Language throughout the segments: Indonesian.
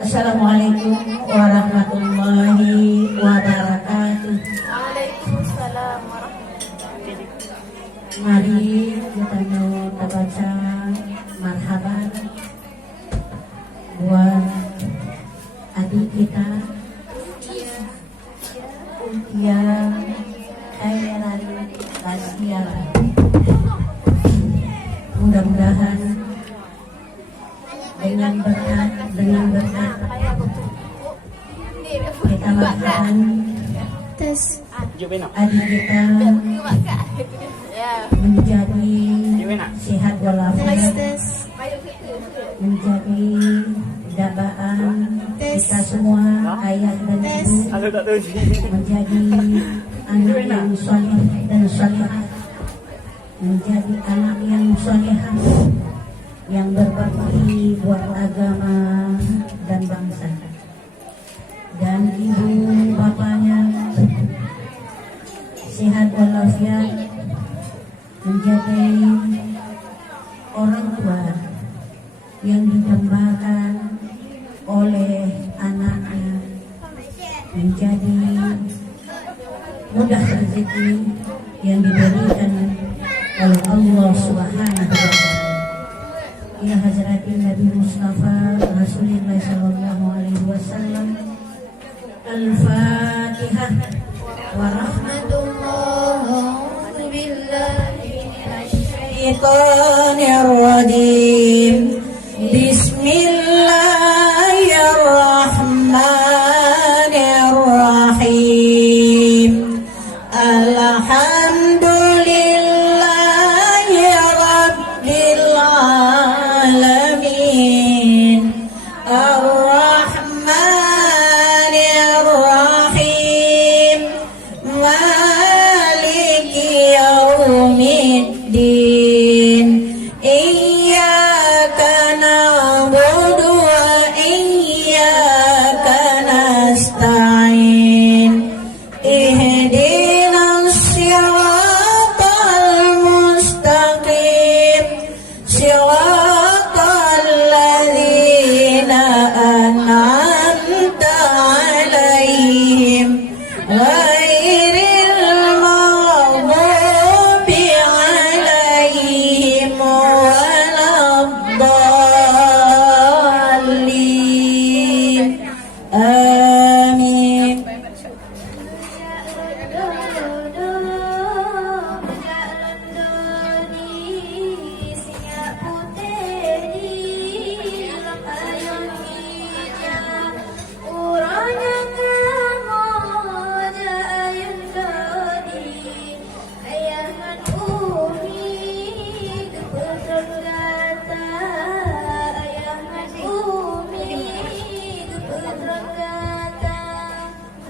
Assalamualaikum warahmatullahi wabarakatuh. Waalaikumsalam warahmatullahi wabarakatuh. Mari kita baca marhaban buat adik kita yang Khairan Lasya. Mudah-mudahan dengan berkat kita makan adik kita menjadi sehat walafiat, menjadi dambaan kita semua, ayah dan ibu, menjadi anak yang soleh dan solehah, menjadi anak yang solehah yang berbakti buat agama dan bangsa, dan ibu bapaknya sehat walafiat, menjadi orang tua yang didambakan oleh anaknya, menjadi mudah rezeki yang diberikan oleh Allah Subhanahu wa Ta'ala. Ya Hazratin Nabi Mustafa Rasulullah Sallallahu Alaihi Wasallam. Al-Fatihah. Warahmatullahi billahi minasyaitonir rajim. Bismillahirrahmanirrahim. Alhamdulillahi rabbil alamin. Ar-Rahmanir-Rahim. Maliki yaumiddin. Iyyaka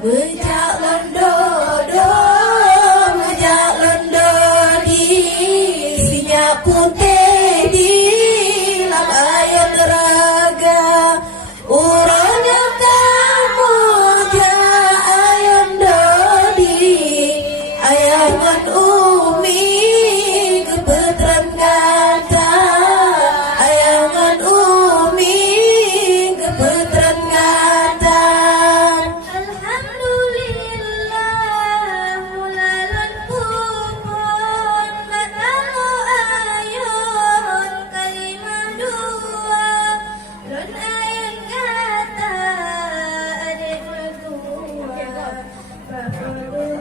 Mejak londo do, mejak londo di sinyak putih di lam ayo teraga. Urangnya kamu ja ayam dodi, ayaman umi kepetran kata, ayaman umi kepetran kata. Alhamdulillah mulalan kupon batalu ayun kalimah dua lon ayun kata adik berdua Bapak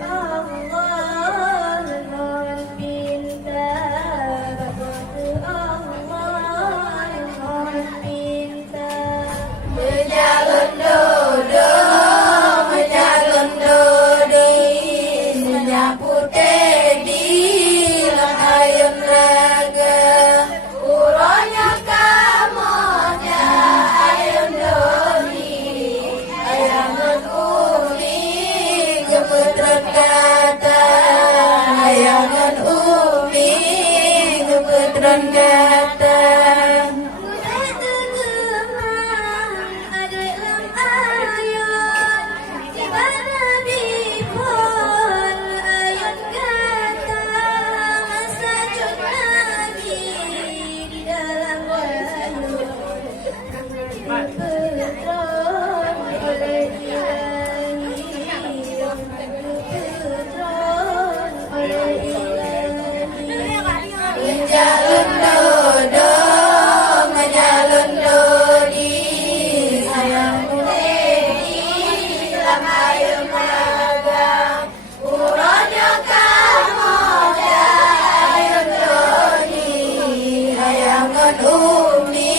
Allah lon pintar Bapak Allah lon pintar Berjalan dodo, berjalan dodi, minyak putih di lam ayam raga. Urangnya kamu ja ayam dodi, ayaman umi kepetran kata, ayaman umi kepetran kata. Mudah tergemang adik lam ayun di mana dipun ayun kata masa cut lagi di dalam ayun Petron oleh ilahi Petron oleh ilahi Menjalun dodo, menjalun dodi, sayang putih di lam ayam raga. Urangnya kamu ja ayam dodi, ayaman umi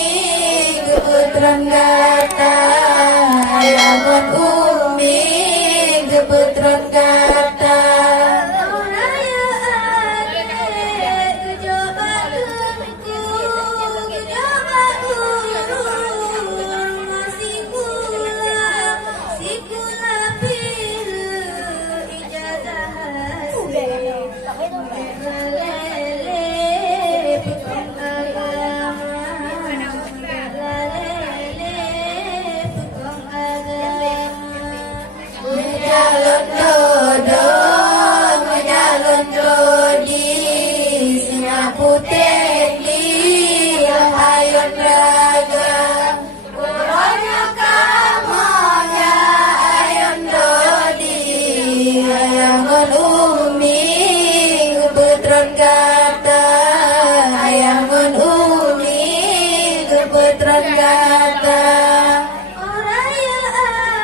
kepetran kata, ayaman umi kepetran kata. Raya adik kejoba genku kejoba urun masih kula pilu ijazah hasil lele pekong agama lele pekong agama Menjalun dodo, menjalun dodi, sinyak putih di lam ayun raga. Urangnya kamu ja ayam dodi, ayaman umi kepetran kata, ayaman umi kepetran kata. Raya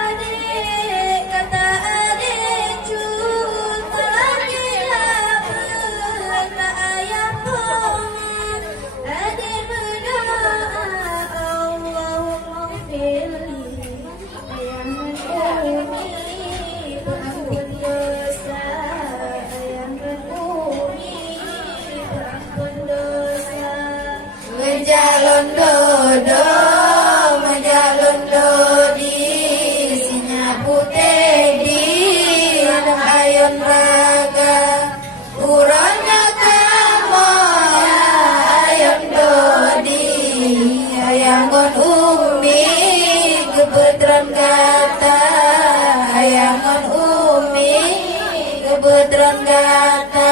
adik kata adik cut lagi lapar tak ayam pun adik berdoa Allahumma firli ayaman umi pengampun dosa ayaman umi pengampun dosa Menjalun dodo, menjalun dodi, sinyak putih di lam ayun raga. Urangnya kamu ja ayam dodi, ayaman umi kepetran kata, ayaman umi kepetran kata.